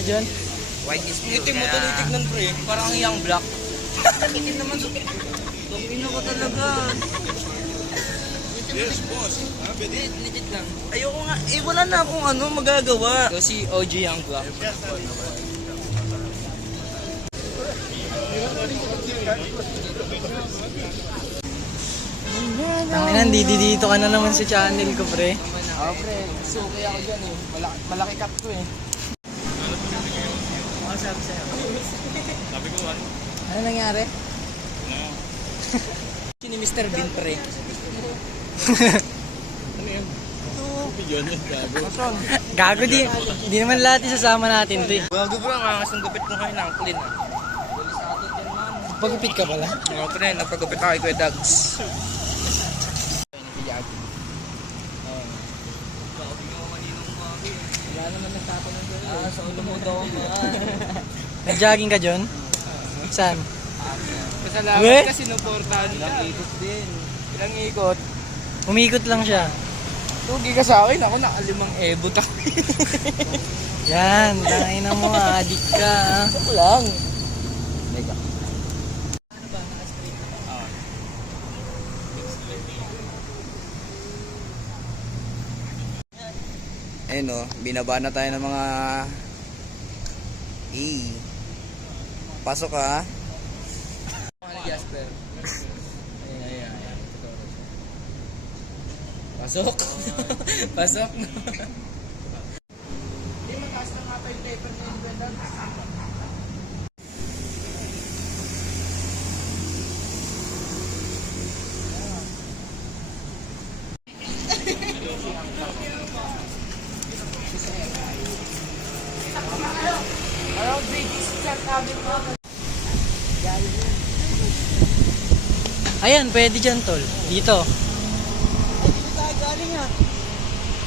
Ano dyan? White is pure. Itim mo tinitignan pre. Parang ang young black. Itim naman to. Tumino ko talaga. Yes, boss. Legit lang. Ayoko nga. Eh, wala na akong ano magagawa. So si OG young black. Tanginan, dito ka na naman sa channel ko pre. Oh, pre. Suki ako dyan eh. Malaki cut ko eh. Ano sabi sa'yo? Sabi ko, ano? Ano nangyari? Ano? Si ni Mr. Bean pre. Ano yan? Video niya, gago. Gago di naman lahat isasama natin to eh. Gago bro, ang gupit ko ngayon ang clean ah. Pagupit ka pala? Oo pre, nagpagupit ako kay Kuya Dags. Wala naman nagtatanong doon. Sa ulo mo daw man. Nag-jogging ka John? Saan? Pasalamat Uwe? kasi sinuportahan ka. Ilang ikot din. Ilang ikot? Umikot lang siya. Tugi ka sa akin, ako nakalimang ebot ako. Yan, tangin na mo, adik ka. Ito lang. Teka. Ayun o, binaba na tayo ng mga pasok ha. Ano Jasper? Ayan. Pasok. Pasok. Hindi mataas na nga pa yung taper na yung bedal. Around British chat cabin mo. Ayan, pwede dyan tol. Dito. Dito tayo galing ha.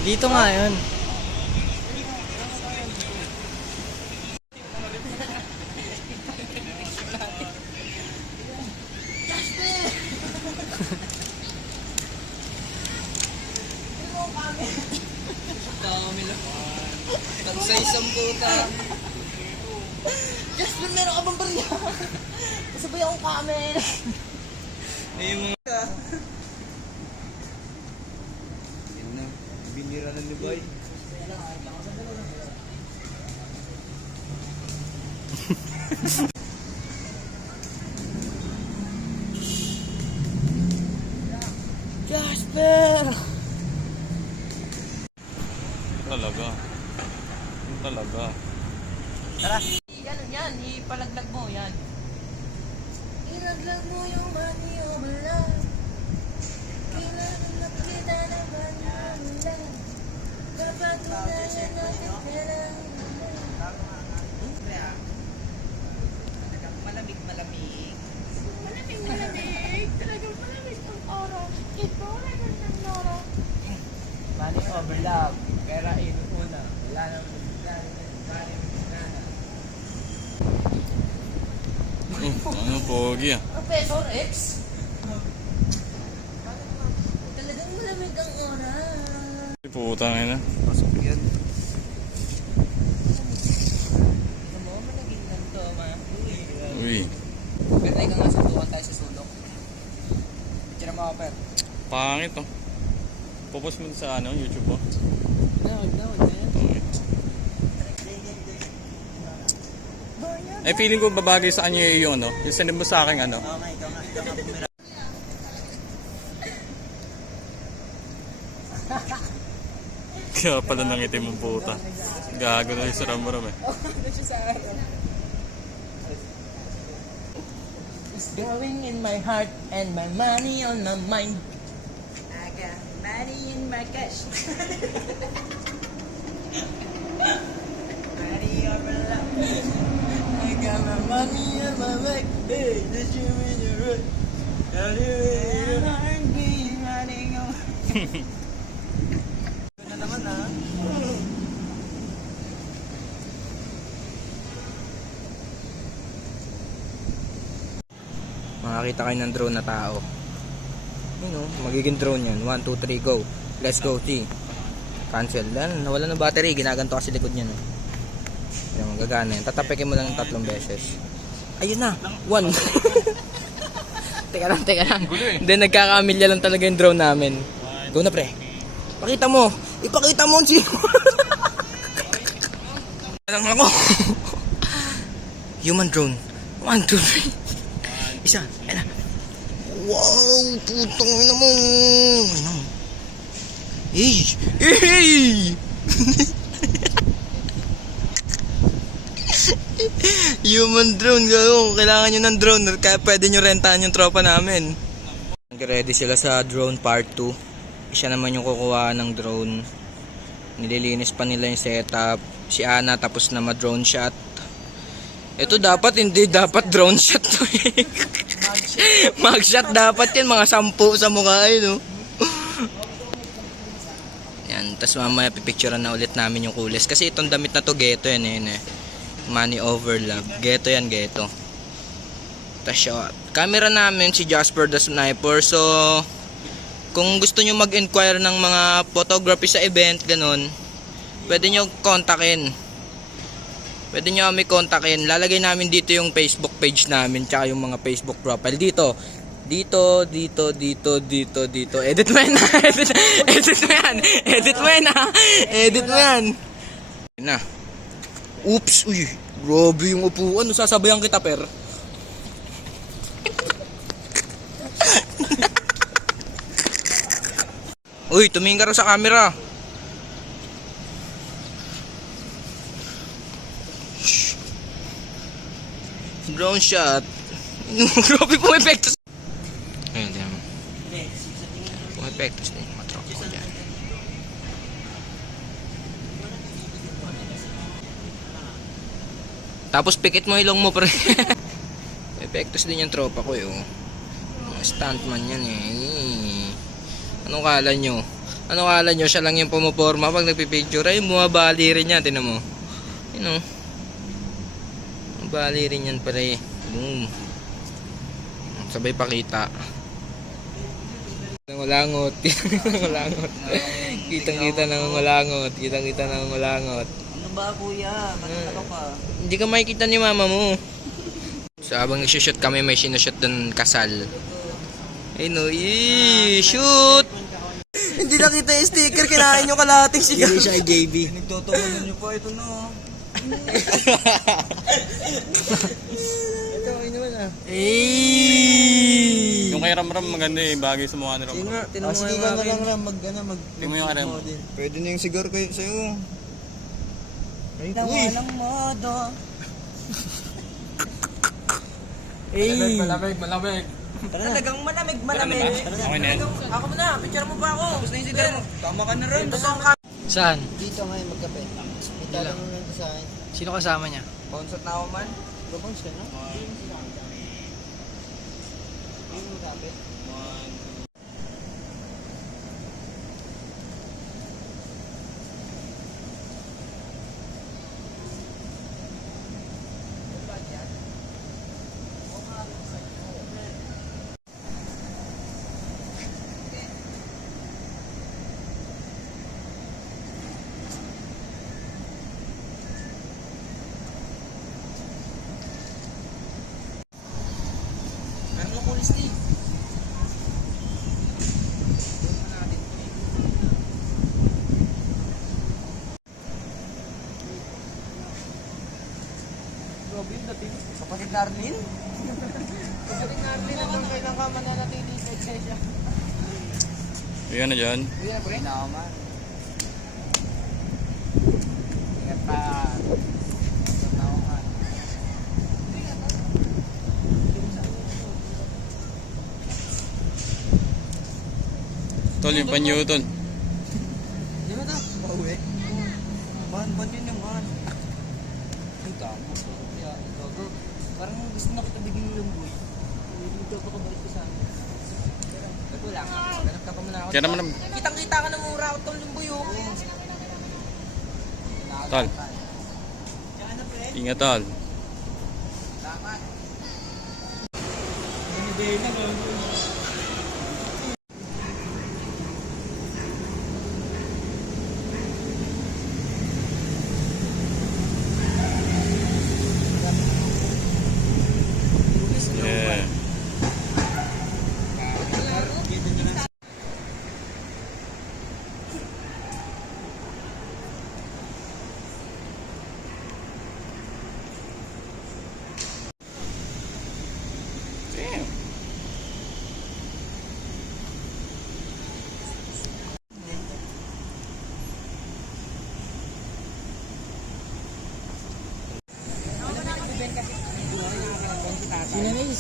Dito nga yun. Dami lang. Nagsaysam puta. Jasper, meron ka bang barya? Kasabay akong kamen. Ayun mga. Yan na. Binira na ni Boy. Jasper! Talaga. Talaga. Tara. Yan, yan. Ipalaglag mo, yan. Ilaglag mo yung money o wala. Kailangan na kita naman wala. Kapatunayan natin pera. Malamig. Malamig. Talagang malamig ang araw. Ito na ng nara. Money over love. Pera una. Wala nang money. Ano, pogi ah. Professor X? Talagang malamig ang oras. Putang ina. Pasok yan. Ano mo, managing ganito, ma. Uy. Pero tayo ka nga sundukan tayo sa sulok. Picture mo ako, Per. Pangit oh. Popost mo sa ano, YouTube oh. Wag na. Okay. Eh, feeling ko babagay sa kanya yung ano, yung send mo sa akin ano. Kaya pala nangitim mong puta. Gago na yung sa Ramram eh. It's going in my heart and my money on my mind. I got money in my cash. Money on my lap. I got my money on my back. Hey, the shoe in your hood. Na naman ha. Makakita kayo ng drone na tao. Yun o, magiging drone yan. 1, 2, 3, go. Let's go, T. Cancel. Nawala ng battery. Ginaganto kasi likod niya. No? Yan, magagana yan. Tatapikin mo lang ng 3 beses. Ayun na, 1. Teka lang. Hindi, nagkakamilya lang talaga yung drone namin. Go na, pre. Ipakita mo ang sino. Lang ako. Human drone. 1, 2, 3. Isa. Ayan na. Wow, putong ina mo. Hey! Human drone, gano'n. Kailangan nyo ng drone. Kaya pwede nyo rentahan yung tropa namin. Ready sila sa drone part 2. Siya naman yung kukuha ng drone. Nililinis pa nila yung setup. Si Ana tapos na ma-drone shot. Ito dapat, hindi dapat drone shot to eh. Mag-shot dapat yan. Mga 10 sa mukha eh, no? Yan, tas mamaya pipicturean na ulit namin yung kulis. Kasi itong damit na to, geto yan eh. Money over love. Geto yan, geto. Tas shot. Camera namin si Jasper the Sniper. So, kung gusto nyo mag-inquire ng mga photography sa event, ganun, pwede nyo kontakin. Pwede nyo kami kontakin. Lalagay namin dito yung Facebook page namin, tsaka yung mga Facebook profile. Dito. Edit mo yan. Edit mo yan. Na. Oops. Uy. Grabe yung upuan. Sasabayan kita, per. Uy, tumingin ka rin sa camera. Shh. Drone shot. Grabe pong epektos. Ayun, diyan. Pong epektos din yung matrok ko dyan. Tapos pikit mo ilong mo, pre. Epektos din yung tropa ko, yung mga stuntman yan eh. Anong kala nyo? Siya lang yung pumuporma pag nagpipicture. Ay, bumabali rin yan. Tinan mo. Yun o. Bumabali rin yan pare. Boom. Sabay pakita. Nangulangot. Kitang-kita nangulangot. Ano ba, kuya? Matataga pa. Hindi ka makikita ni mama mo. So, habang nagsushoot kami, may sinushoot dun kasal. Ay no, shoot! Hindi nakita yung sticker, kinain yung kalahating sigaw. Hindi siya JB. Nagtutugunan niyo po ito, no? Ito, okay naman ah. Yung kay Ramram maganda eh, bagay sa mukha ni Sige Ramram. nga, tinanong sige ka na lang Ram, Hindi mo yung alam. Pwede na yung cigar kayo sa'yo. Ay, Walang modo. Malamig. Talagang malamig. Okay na yan. Ako muna, picture mo pa ako. Tapos na yung cigar mo. Tama ka na rin. Saan? dito ngayon magkape. Itanong mo lang sa akin. Sino kasama niya? Bonsot na ako man. Babons ka na? Hindi mo kape. Kapatid Narlin? Kapatid Narlin, hanggang kailan ka mananatili sa iglesia? Yun na dyan. Kuya, pre? Naman. Ingat pa. Tol, yung panyo tol. Di ba ito? Pauwi. Ban yun yung ban. Ay, kamo. Parang gusto na kita bigyan yung boy. Hindi ka pa kabalik ko sa akin. Ito lang. Ganap ka pa muna ako. Kaya naman, Kitang-kita ka na mura ako tol yung boy. tol. Ingat tol. Salamat.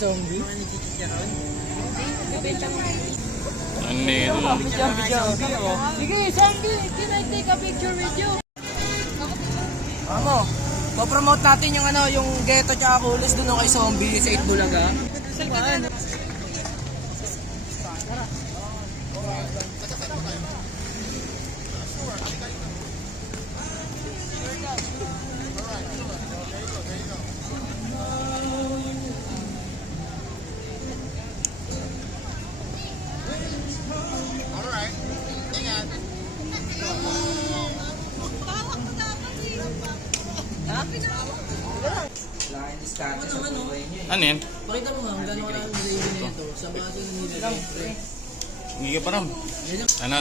zombie. Ano yun? Sige, zombie, can I take a picture with you? Amo, po-promote natin yung ano, yung Ghetto tsaka Coolest dun kay Zombie sa Itbulaga. Laking diskarte sa buhay niyo eh. Ano yan? Pakita mo nga, gano'n ka lang gravy nito. Sa baso na nilagay. Hindi ka parang. Ano?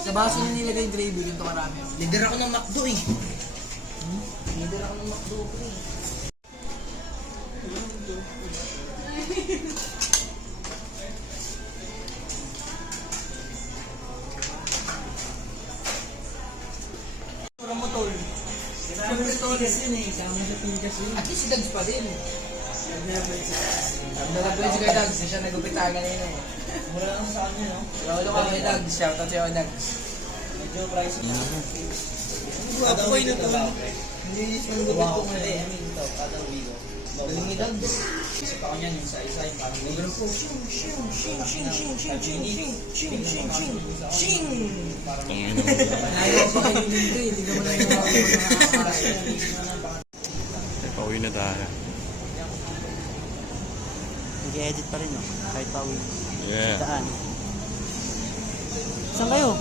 Sa baso na nilagay yung gravy, ganito karami. Leader ako ng McDo eh. Leader ako ng McDo eh. Parang mo tol. Siyempre tigas yun eh. Sama sa tigas yun. At least si Dags pa din. Nagdalagay si kay Dags, siya nagupita kanina eh. Mura lang sa kanya, no? Lolo ka kay Dags, shoutout sa'yo Dags. Medyo price. Ako ko yun ito. Hindi siya gupit ko nga eh. I mean, ito, katang video. Galing ni Dags. Isa pa ko niyan yung sa isa yung parang ganun po. Tangin. Ayaw ko kayo yung pre. Hindi naman lang yung mga Pauwi na tayo. Nag-edit pa rin, no? Kahit pauwi. Yeah. Saan kayo?